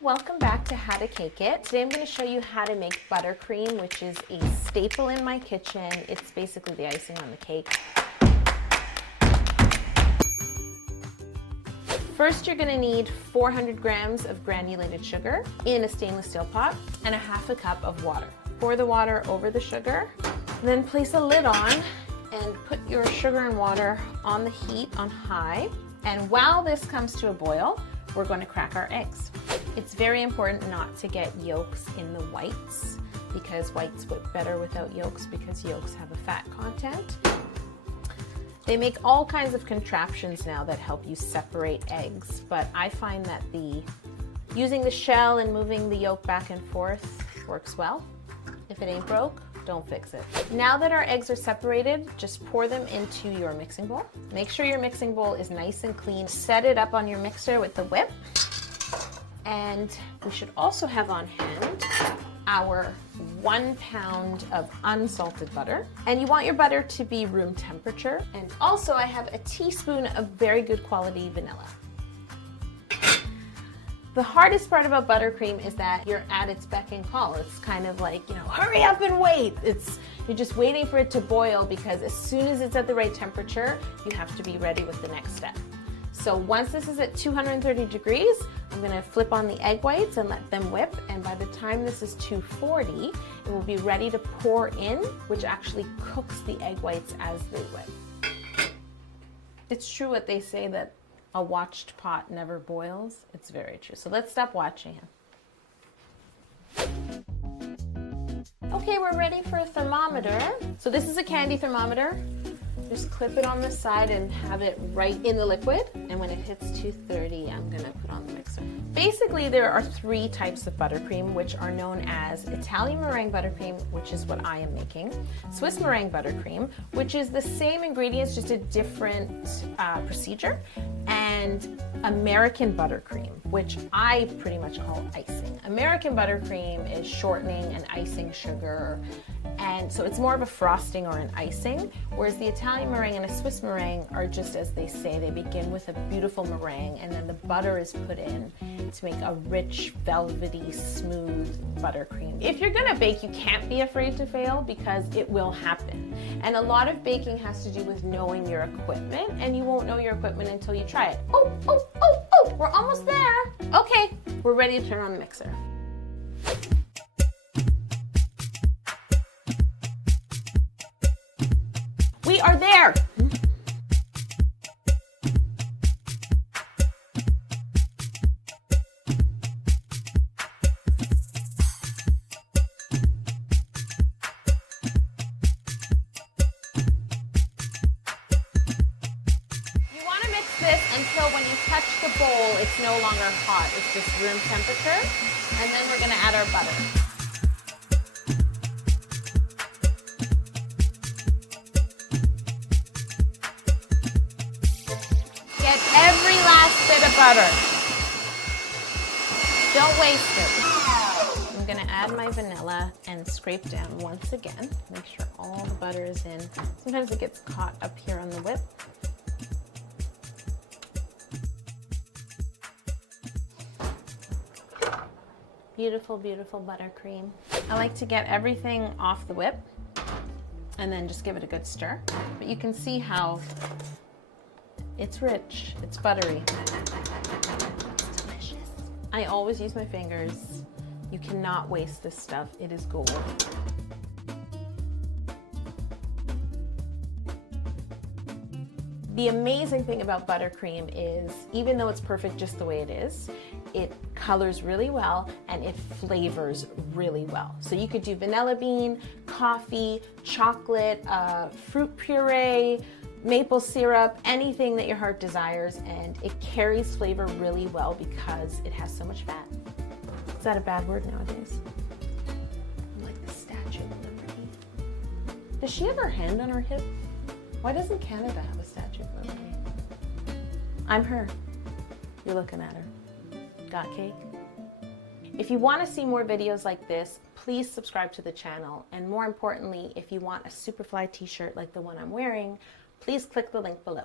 Welcome back to How to Cake It. Today I'm going to show you how to make buttercream, which is a staple in my kitchen. It's basically the icing on the cake. First, you're going to need 400 grams of granulated sugar in a stainless steel pot and a half a cup of water. Pour the water over the sugar, then place a lid on and put your sugar and water on the heat on high. And while this comes to a boil, we're going to crack our eggs. It's very important not to get yolks in the whites because whites whip better without yolks because yolks have a fat content. They make all kinds of contraptions now that help you separate eggs, but I find that using the shell and moving the yolk back and forth works well. If it ain't broke, don't fix it. Now that our eggs are separated, just pour them into your mixing bowl. Make sure your mixing bowl is nice and clean. Set it up on your mixer with the whip. And we should also have on hand our 1 pound of unsalted butter. And you want your butter to be room temperature. And also I have a teaspoon of very good quality vanilla. The hardest part about buttercream is that you're at its beck and call. It's kind of like, hurry up and wait. You're just waiting for it to boil because as soon as it's at the right temperature, you have to be ready with the next step. So once this is at 230 degrees, I'm gonna flip on the egg whites and let them whip. And by the time this is 240, it will be ready to pour in, which actually cooks the egg whites as they whip. It's true what they say that a watched pot never boils. It's very true. So let's stop watching him. Okay, we're ready for a thermometer. So this is a candy thermometer. Just clip it on the side and have it right in the liquid. And when it hits 230, I'm gonna put on the mixer. Basically, there are 3 types of buttercream, which are known as Italian meringue buttercream, which is what I am making, Swiss meringue buttercream, which is the same ingredients, just a different procedure, and American buttercream, which I pretty much call icing. American buttercream is shortening and icing sugar, and so it's more of a frosting or an icing, whereas the Italian meringue and a Swiss meringue are just as they say. They begin with a beautiful meringue and then the butter is put in to make a rich, velvety, smooth buttercream. If you're gonna bake, you can't be afraid to fail because it will happen. And a lot of baking has to do with knowing your equipment, and you won't know your equipment until you try it. Oh, we're almost there. Okay, we're ready to turn on the mixer. We are there. You want to mix this until when you touch the bowl, it's no longer hot. It's just room temperature. And then we're going to add our butter. Get every last bit of butter. Don't waste it. I'm gonna add my vanilla and scrape down once again. Make sure all the butter is in. Sometimes it gets caught up here on the whip. Beautiful, beautiful buttercream. I like to get everything off the whip and then just give it a good stir. But you can see how it's rich, it's buttery. It's delicious. I always use my fingers. You cannot waste this stuff. It is gold. The amazing thing about buttercream is, even though it's perfect just the way it is, it colors really well and it flavors really well. So you could do vanilla bean, coffee, chocolate, fruit puree, maple syrup, anything that your heart desires, and it carries flavor really well because it has so much fat. Is that a bad word nowadays? I'm like the Statue of Liberty. Does she have her hand on her hip? Why doesn't Canada have a Statue of Liberty? I'm her. You're looking at her. Got cake? If you want to see more videos like this, please subscribe to the channel. And more importantly, if you want a Superfly t-shirt like the one I'm wearing, please click the link below.